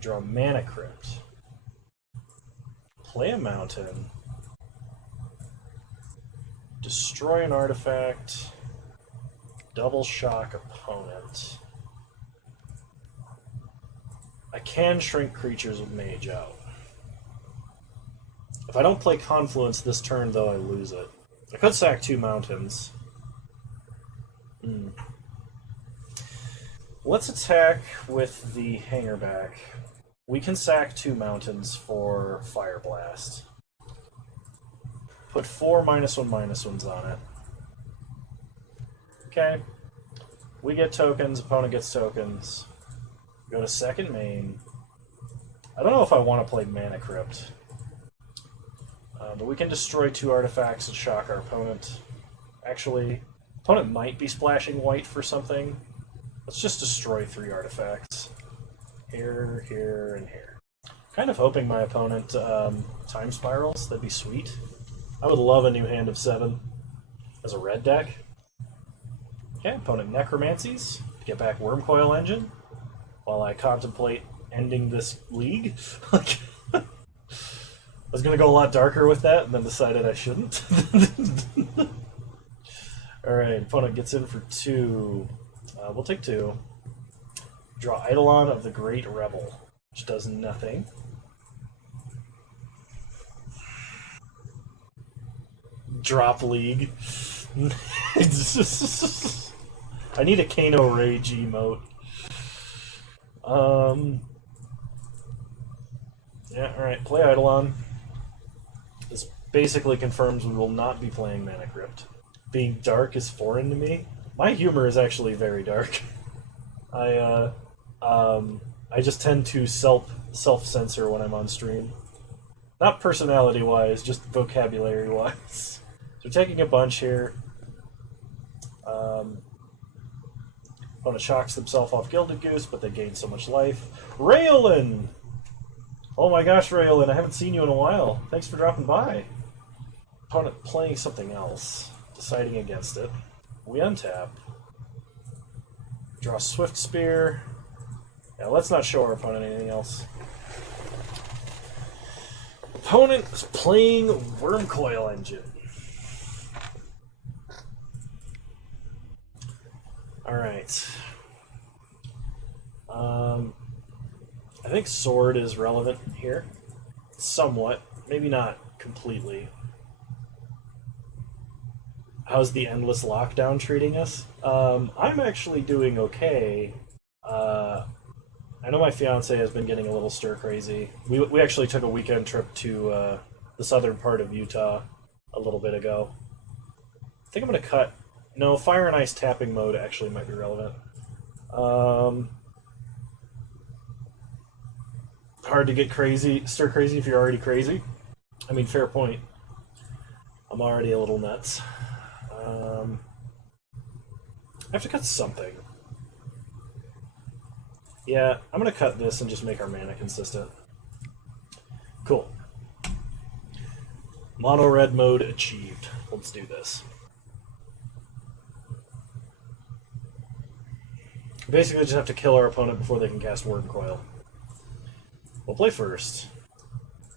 Draw Mana Crypt. Play a mountain. Destroy an artifact. Double shock opponent. I can shrink creatures with Mage out. If I don't play Confluence this turn, though, I lose it. I could sack 2 mountains. Let's attack with the Hangerback. We can sack 2 mountains for Fire Blast. Put 4 -1/-1s on it. Okay. We get tokens, opponent gets tokens. Go to second main. I don't know if I want to play Mana Crypt. But we can destroy 2 artifacts and shock our opponent. Actually, opponent might be splashing white for something. Let's just destroy 3 artifacts. Here, here, and here. Kind of hoping my opponent time spirals. That'd be sweet. I would love a new hand of 7 as a red deck. Okay, opponent necromancies to get back Wormcoil Engine while I contemplate ending this league. I was going to go a lot darker with that and then decided I shouldn't. Alright, opponent gets in for 2. We'll take 2. Draw Eidolon of the Great Rebel, which does nothing. Drop League. I need a Kano Rage emote. Yeah, alright, play Eidolon. This basically confirms we will not be playing Mana Crypt. Being dark is foreign to me. My humor is actually very dark. I just tend to self-censor when I'm on stream. Not personality-wise, just vocabulary-wise. So we're taking a bunch here. Opponent shocks themselves off Gilded Goose, but they gain so much life. Raelin! Oh my gosh, Raelin, I haven't seen you in a while. Thanks for dropping by. Opponent playing something else. deciding against it. We untap. Draw Swift Spear. Yeah, let's not show our opponent anything else. Opponent is playing Wormcoil Engine. Alright. I think Sword is relevant here. Somewhat. Maybe not completely. How's the Endless Lockdown treating us? I'm actually doing okay. I know my fiance has been getting a little stir-crazy. We actually took a weekend trip to the southern part of Utah a little bit ago. I think I'm going to cut... No, Fire and Ice tapping mode actually might be relevant. Hard to get crazy, stir-crazy if you're already crazy. I mean, fair point. I'm already a little nuts. I have to cut something. Yeah, I'm going to cut this and just make our mana consistent. Cool. Mono red mode achieved. Let's do this. Basically just have to kill our opponent before they can cast Wormcoil. We'll play first.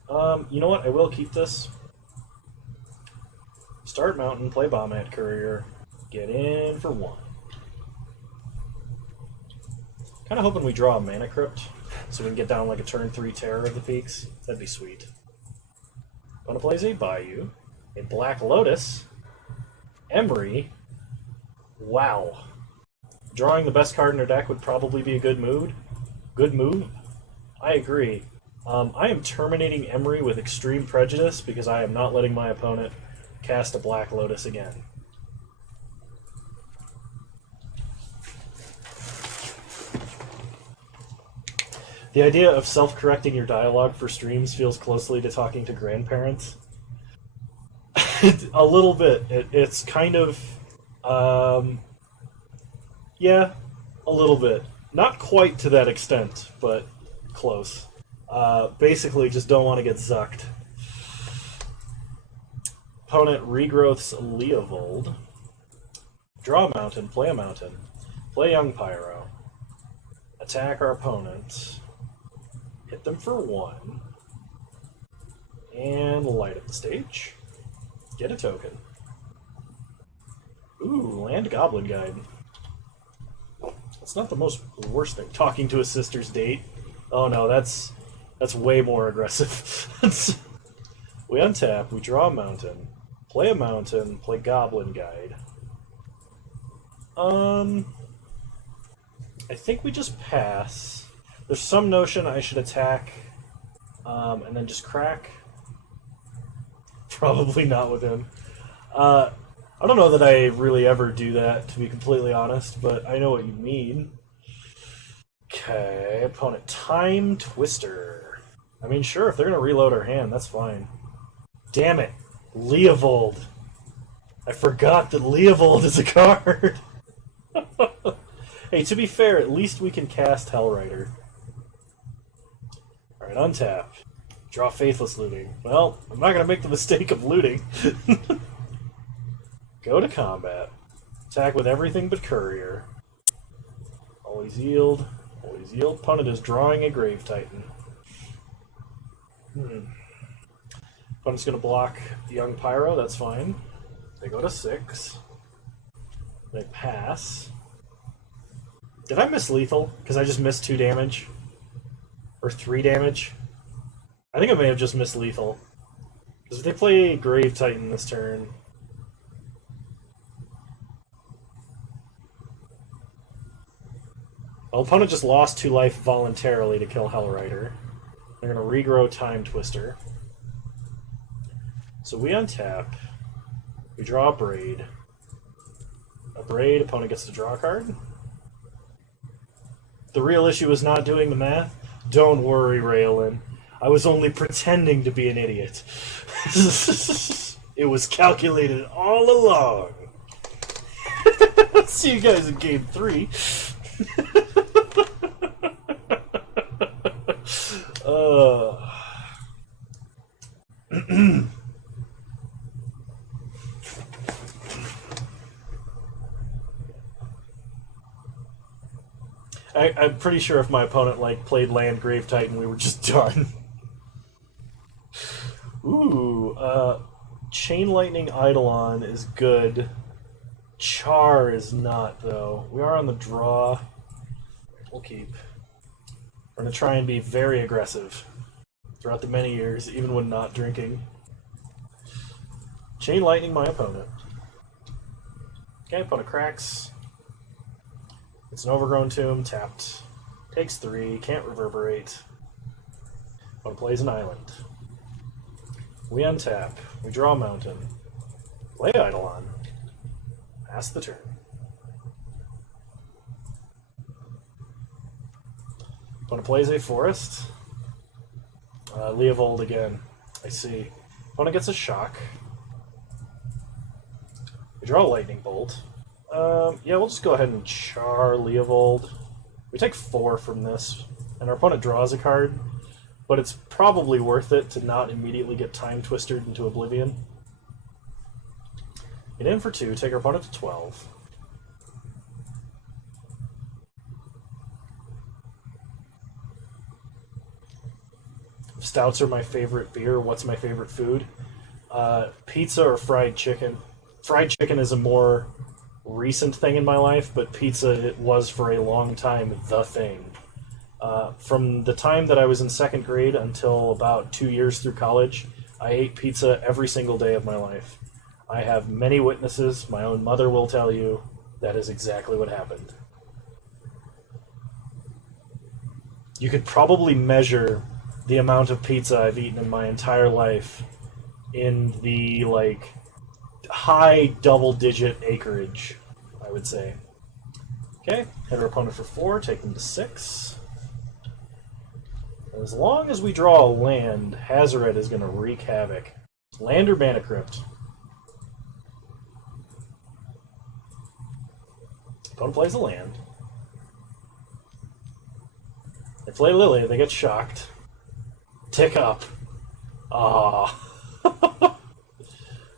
You know what? I will keep this. Start Mountain, play Bombat Courier, get in for 1. Kind of hoping we draw a Mana Crypt, so we can get down like a turn 3 Terror of the Peaks. That'd be sweet. Opponent plays a Bayou, a Black Lotus, Emery. Wow. Drawing the best card in our deck would probably be a good move. Good move. I agree. I am terminating Emery with extreme prejudice because I am not letting my opponent cast a Black Lotus again. The idea of self-correcting your dialogue for streams feels closely to talking to grandparents. A little bit. It's kind of... yeah, a little bit. Not quite to that extent, but close. Basically, just don't want to get zucked. Opponent regrowths Leovold. Draw a mountain, play a mountain. Play Young Pyro. Attack our opponent. Hit them for 1. And light up the stage. Get a token. Ooh, Land Goblin Guide. That's not the most worst thing. Talking to a sister's date. Oh no, that's way more aggressive. We untap, we draw a mountain. Play a mountain, play Goblin Guide. I think we just pass. There's some notion I should attack, and then just crack. Probably not with him. I don't know that I really ever do that, to be completely honest, but I know what you mean. Okay, opponent Time Twister. I mean, sure, if they're going to reload our hand, that's fine. Damn it. Leovold. I forgot that Leovold is a card. Hey, to be fair, at least we can cast Hellrider. Alright, untap. Draw Faithless Looting. Well, I'm not going to make the mistake of looting. Go to combat. Attack with everything but Courier. Always yield. Always yield. Opponent is drawing a Grave Titan. Opponent's going to block the Young Pyro. That's fine. They go to 6. They pass. Did I miss lethal? Because I just missed 2 damage? Or 3 damage? I think I may have just missed lethal. Because if they play Grave Titan this turn... Well, opponent just lost 2 life voluntarily to kill Hellrider. They're going to regrow Time Twister. So we untap. We draw a Braid. A Braid, opponent gets to draw a card. The real issue is not doing the math. Don't worry, Raelin. I was only pretending to be an idiot. It was calculated all along. See you guys in game 3. I'm pretty sure if my opponent like played land Grave Titan, we were just done. Ooh, Chain Lightning Eidolon is good. Char is not, though. We are on the draw. We'll keep. We're going to try and be very aggressive throughout the many years, even when not drinking. Chain Lightning my opponent. Okay, opponent cracks. It's an Overgrown Tomb, tapped. Takes 3, can't reverberate. Opponent plays an island. We untap. We draw a mountain. Play Eidolon. Pass the turn. Opponent plays a forest. Leovold again. I see. Opponent gets a shock. We draw a lightning bolt. Yeah, we'll just go ahead and char Leovold. We take 4 from this, and our opponent draws a card, but it's probably worth it to not immediately get Time Twistered into oblivion. Get in for 2, take our opponent to 12. Stouts are my favorite beer. What's my favorite food? Pizza or fried chicken. Fried chicken is a more recent thing in my life, but pizza it was for a long time the thing. From the time that I was in 2nd grade until about 2 years through college, I ate pizza every single day of my life. I have many witnesses. My own mother will tell you that is exactly what happened. You could probably measure the amount of pizza I've eaten in my entire life in the, like, high double-digit acreage, I would say. Okay, hit our opponent for 4, take them to 6. As long as we draw a land, Hazoret is going to wreak havoc. Land or Mana Crypt? Opponent plays a land. They play Lily, they get shocked. Tick up. Ah.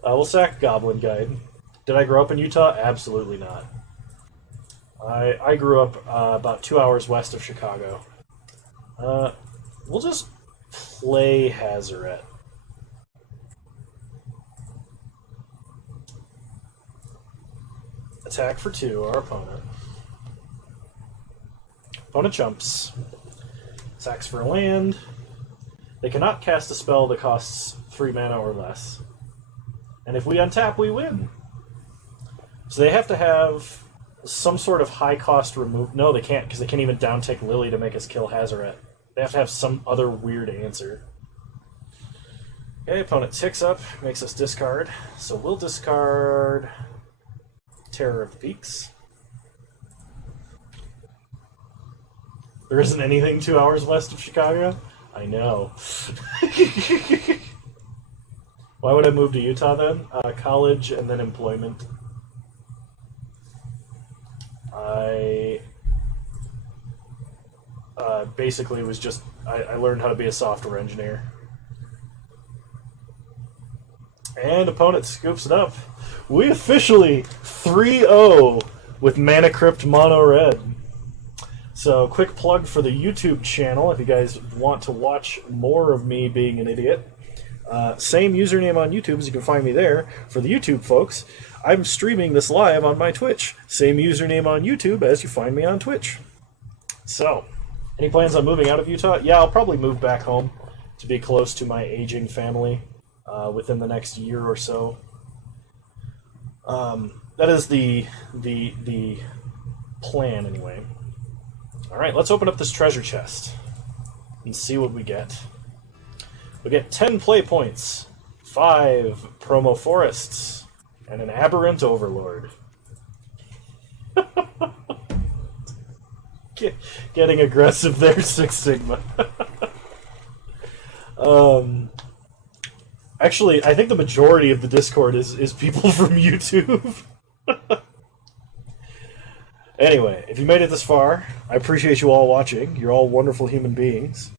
We'll sack Goblin Guide. Did I grow up in Utah? Absolutely not. I grew up about 2 hours west of Chicago. We'll just play Hazoret. Attack for 2, our opponent. Opponent jumps. Sacks for a land. They cannot cast a spell that costs 3 mana or less. And if we untap, we win. So they have to have some sort of high-cost remove... No, they can't, because they can't even down-tick Lily to make us kill Hazoret. They have to have some other weird answer. Okay, opponent ticks up, makes us discard. So we'll discard Terror of the Peaks. There isn't anything 2 hours west of Chicago? I know. Why would I move to Utah then? College and then employment. I basically was just... I learned how to be a software engineer. And opponent scoops it up. We officially 3-0 with Mana Crypt Mono Red. So, quick plug for the YouTube channel if you guys want to watch more of me being an idiot. Same username on YouTube as you can find me there. For the YouTube folks, I'm streaming this live on my Twitch. Same username on YouTube as you find me on Twitch. So, any plans on moving out of Utah? Yeah, I'll probably move back home to be close to my aging family within the next year or so. That is the plan, anyway. Alright, let's open up this treasure chest and see what we get. We get 10 play points, 5 promo forests, and an aberrant overlord. Getting aggressive there, Six Sigma. Actually, I think the majority of the Discord is people from YouTube. Anyway, if you made it this far, I appreciate you all watching. You're all wonderful human beings.